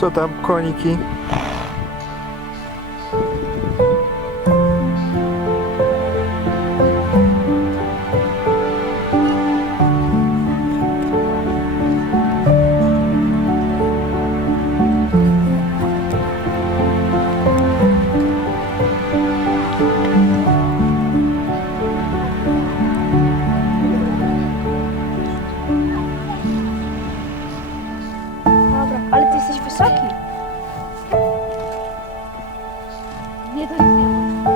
Co tam, koniki? Dobra, ale ty jesteś wysoki. Nie, to nic nie ma.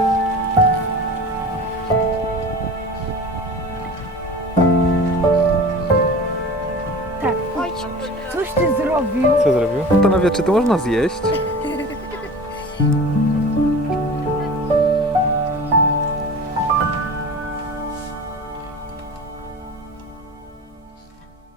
Tak, coś ty zrobił. Co zrobił? Panowie, czy to można zjeść?